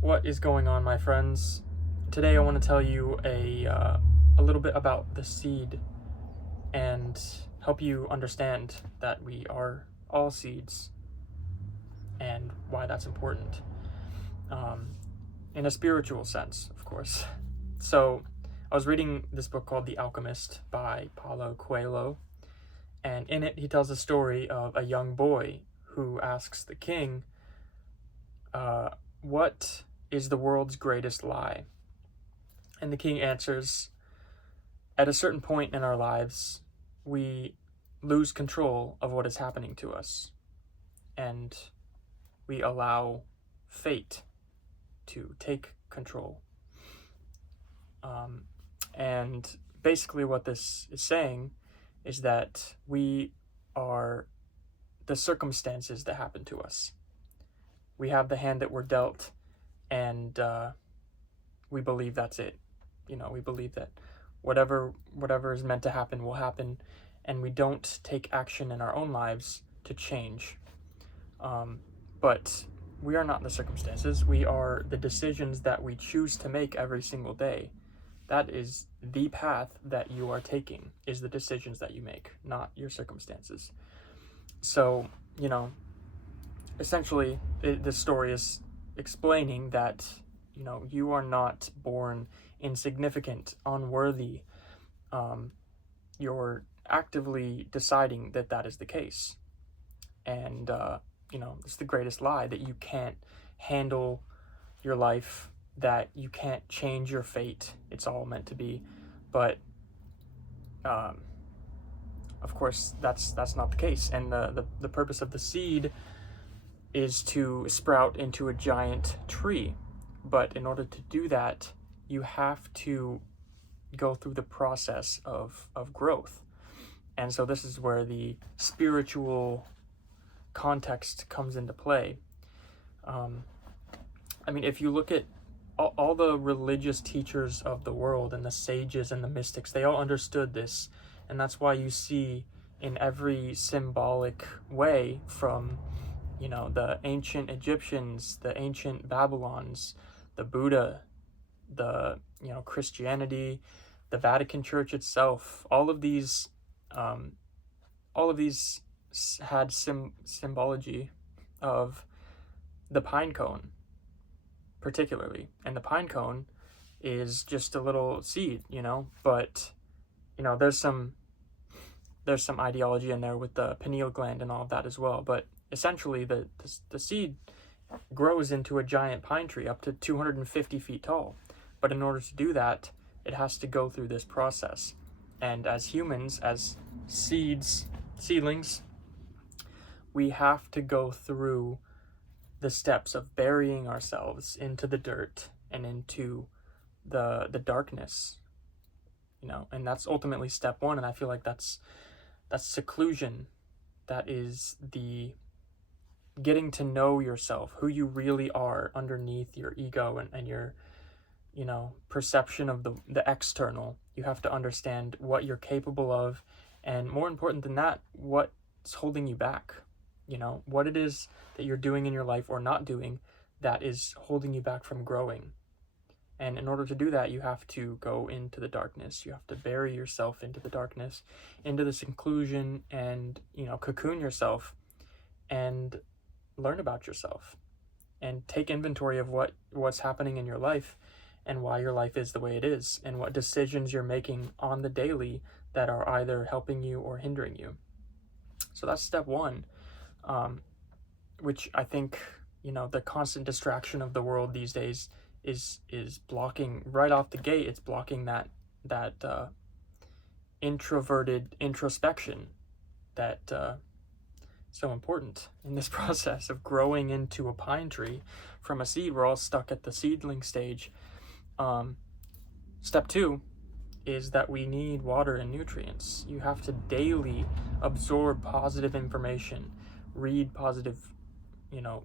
What is going on, my friends? Today I want to tell you a little bit about the seed and help you understand that we are all seeds and why that's important, um, in a spiritual sense, of course. So, I was reading this book called The Alchemist by Paulo Coelho, and in it he tells a story of a young boy who asks the king, "What is the world's greatest lie?" And the king answers, "At a certain point in our lives, we lose control of what is happening to us, and we allow fate to take control." Um, and basically, what this is saying is that we are the circumstances that happen to us. We have the hand that we're dealt, and we believe that's it. We believe that whatever is meant to happen will happen, and we don't take action in our own lives to change. But we are not the circumstances. We are the decisions that we choose to make every single day. That is the path that you are taking, is the decisions that you make, not your circumstances. So, essentially, this story is explaining that, you are not born insignificant, unworthy. You're actively deciding that that is the case. And, it's the greatest lie that you can't handle your life, that you can't change your fate. It's all meant to be. But, of course, that's not the case. And the purpose of the seed is to sprout into a giant tree. But in order to do that, you have to go through the process of growth. And so this is where the spiritual context comes into play. If you look at all the religious teachers of the world and the sages and the mystics, they all understood this. And that's why you see in every symbolic way from, the ancient Egyptians, the ancient Babylons, the Buddha, the, Christianity, the Vatican Church itself, all of these had symbology of the pine cone, particularly. And the pine cone is just a little seed, but there's some ideology in there with the pineal gland and all of that as well. But essentially, the seed grows into a giant pine tree up to 250 feet tall. But in order to do that, it has to go through this process. And as humans, as seedlings, we have to go through the steps of burying ourselves into the dirt and into the darkness, and that's ultimately step one. And I feel like that's seclusion. That is the getting to know yourself, who you really are underneath your ego and your perception of the external. You have to understand what you're capable of, and more important than that, what's holding you back. What it is that you're doing in your life or not doing that is holding you back from growing. And in order to do that, you have to go into the darkness. You have to bury yourself into the darkness, into the seclusion, and cocoon yourself and learn about yourself and take inventory of what's happening in your life and why your life is the way it is, and what decisions you're making on the daily that are either helping you or hindering you. So that's step one, which I think, the constant distraction of the world these days is blocking right off the gate. It's blocking that introverted introspection that so important in this process of growing into a pine tree from a seed. We're all stuck at the seedling stage. Step two is that we need water and nutrients. You have to daily absorb positive information, read positive,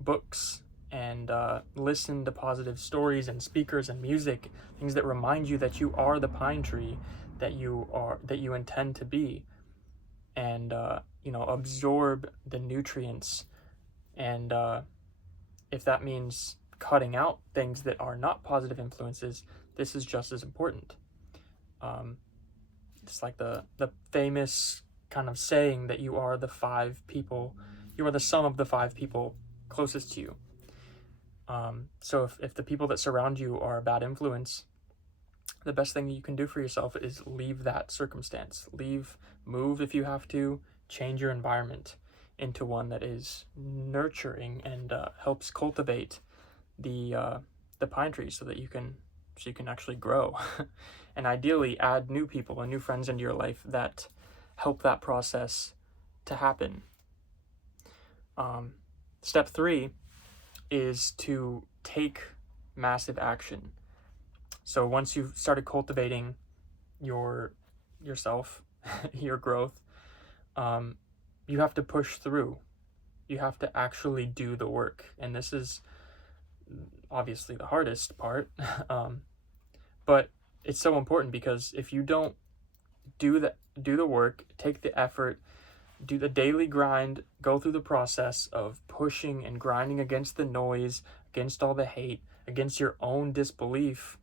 books, and listen to positive stories and speakers and music, things that remind you that you are the pine tree that you intend to be, and absorb the nutrients. And if that means cutting out things that are not positive influences, this is just as important. It's like the famous kind of saying that you are the sum of the 5 people closest to you. So if the people that surround you are a bad influence, the best thing you can do for yourself is leave that circumstance. Move if you have to, change your environment into one that is nurturing and helps cultivate the pine trees so you can actually grow. And ideally add new people and new friends into your life that help that process to happen. Step 3 is to take massive action. So once you've started cultivating yourself, your growth, you have to push through. You have to actually do the work. And this is obviously the hardest part. But it's so important, because if you don't do the work, take the effort, do the daily grind, go through the process of pushing and grinding against the noise, against all the hate, against your own disbelief,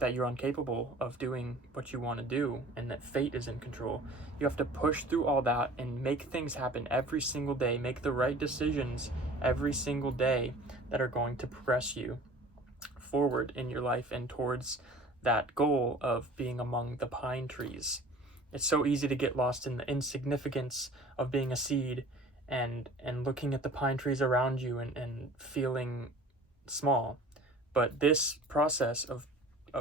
that you're incapable of doing what you want to do and that fate is in control. You have to push through all that and make things happen every single day, make the right decisions every single day that are going to progress you forward in your life and towards that goal of being among the pine trees. It's so easy to get lost in the insignificance of being a seed and looking at the pine trees around you and feeling small. But this process of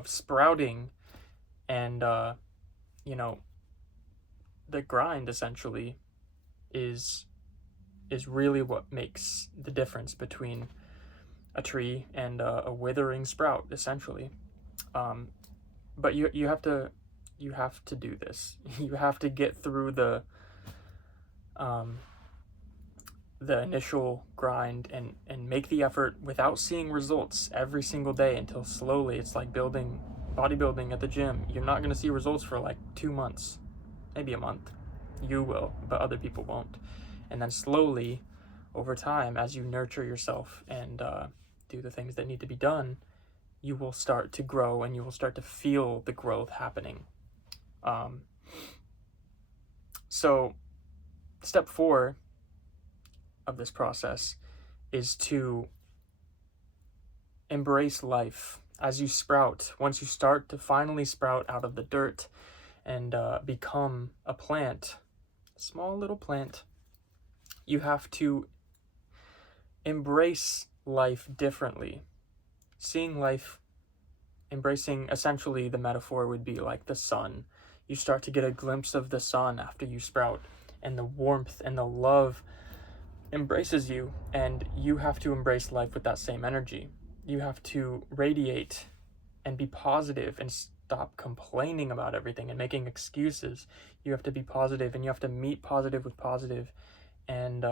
sprouting and the grind essentially is really what makes the difference between a tree and a withering sprout, essentially. But you have to do this. You have to get through the initial grind and make the effort without seeing results every single day until slowly. It's like bodybuilding at the gym. You're not going to see results for like 2 months, maybe a month. You will, but other people won't. And then slowly, over time, as you nurture yourself and do the things that need to be done, you will start to grow and you will start to feel the growth happening. So step 4 of this process is to embrace life as you sprout. Once you start to finally sprout out of the dirt and become a plant, a small little plant, you have to embrace life differently. Seeing life, embracing, essentially the metaphor would be like the sun. You start to get a glimpse of the sun after you sprout, and the warmth and the love embraces you, and you have to embrace life with that same energy. You have to radiate and be positive and stop complaining about everything and making excuses. You have to be positive, and you have to meet positive with positive and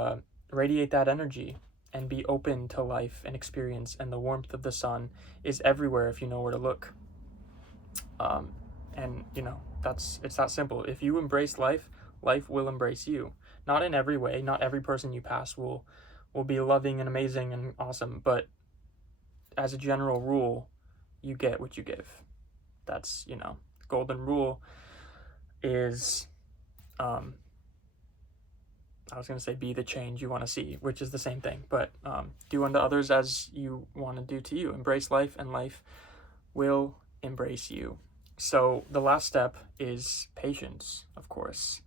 radiate that energy and be open to life and experience. And the warmth of the sun is everywhere if you know where to look. And it's that simple. If you embrace life, life will embrace you. Not in every way. Not every person you pass will be loving and amazing and awesome. But as a general rule, you get what you give. That's, the golden rule is, I was going to say be the change you want to see, which is the same thing. But do unto others as you want to do to you. Embrace life, and life will embrace you. So the last step is patience, of course.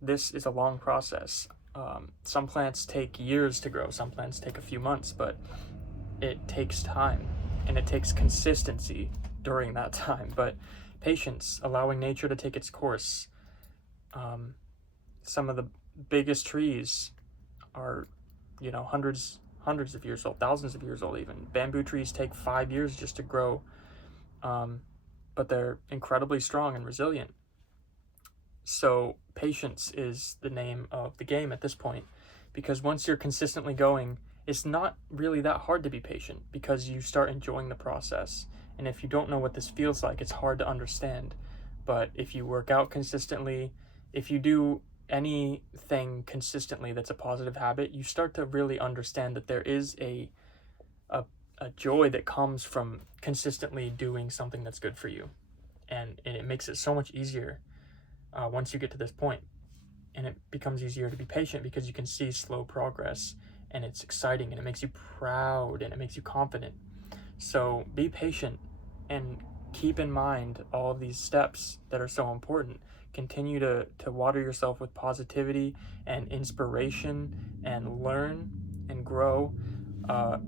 This is a long process. Some plants take years to grow. Some plants take a few months, but it takes time, and it takes consistency during that time. But patience, allowing nature to take its course. Some of the biggest trees are, hundreds of years old, thousands of years old even. Bamboo trees take 5 years just to grow, but they're incredibly strong and resilient. So patience is the name of the game at this point, because once you're consistently going, it's not really that hard to be patient, because you start enjoying the process. And if you don't know what this feels like, it's hard to understand. But if you work out consistently, if you do anything consistently that's a positive habit, you start to really understand that there is a, a joy that comes from consistently doing something that's good for you. And it makes it so much easier once you get to this point. And it becomes easier to be patient because you can see slow progress, and it's exciting, and it makes you proud, and it makes you confident. So be patient and keep in mind all of these steps that are so important. Continue to water yourself with positivity and inspiration, and learn and grow. Uh,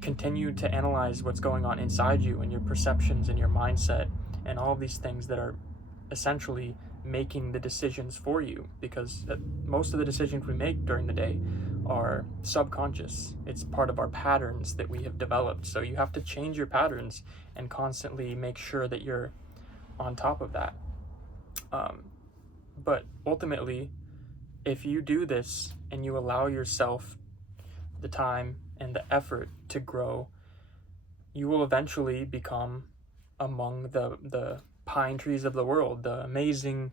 Continue to analyze what's going on inside you and your perceptions and your mindset and all of these things that are essentially making the decisions for you, because most of the decisions we make during the day are subconscious. It's part of our patterns that we have developed. So you have to change your patterns and constantly make sure that you're on top of that. But ultimately, if you do this and you allow yourself the time and the effort to grow, you will eventually become among the pine trees of the world, the amazing,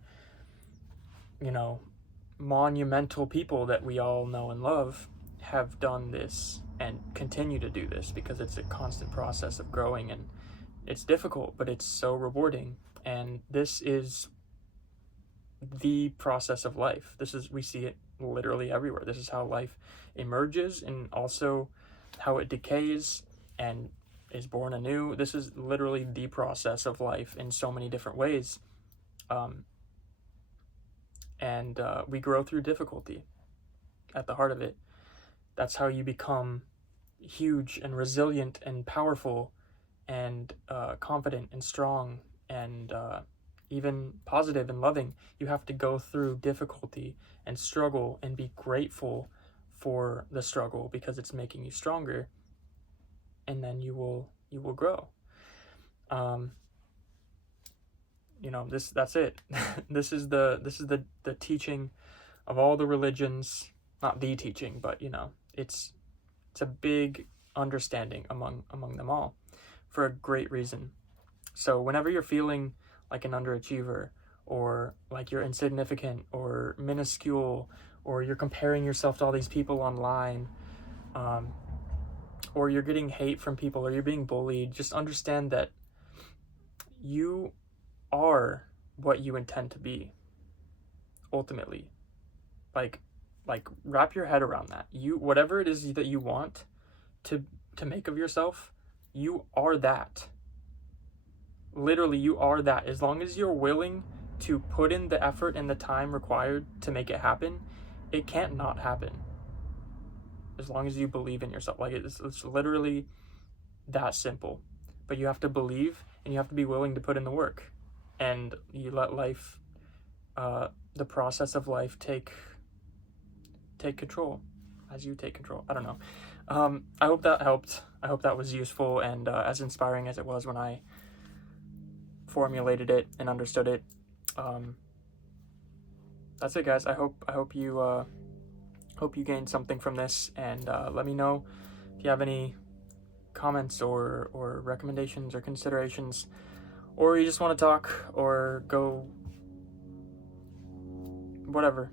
you know, monumental people that we all know and love have done this and continue to do this, because it's a constant process of growing, and it's difficult, but it's so rewarding. And this is the process of life. We see it literally everywhere. This is how life emerges, and also how it decays and is born anew. This is literally the process of life in so many different ways. And we grow through difficulty at the heart of it. That's how you become huge and resilient and powerful and confident and strong and even positive and loving. You have to go through difficulty and struggle and be grateful for the struggle, because it's making you stronger, and then you will grow. That's it. This is the teaching of all the religions. Not the teaching, but it's a big understanding among them all, for a great reason. So whenever you're feeling like an underachiever, or like you're insignificant or minuscule, or you're comparing yourself to all these people online, or you're getting hate from people, or you're being bullied, just understand that you are what you intend to be, ultimately. Like wrap your head around that. Whatever it is that you want to make of yourself, you are that. Literally, you are that. As long as you're willing to put in the effort and the time required to make it happen, it can't not happen. As long as you believe in yourself. Like, it's literally that simple. But you have to believe, and you have to be willing to put in the work. And you let life, the process of life, take control as you take control. I don't know. I hope that helped. I hope that was useful and as inspiring as it was when I formulated it and understood it. That's it, guys. I hope you gained something from this, and let me know if you have any comments or recommendations or considerations, or you just want to talk or go whatever,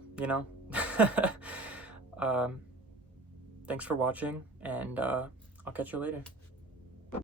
thanks for watching, and I'll catch you later.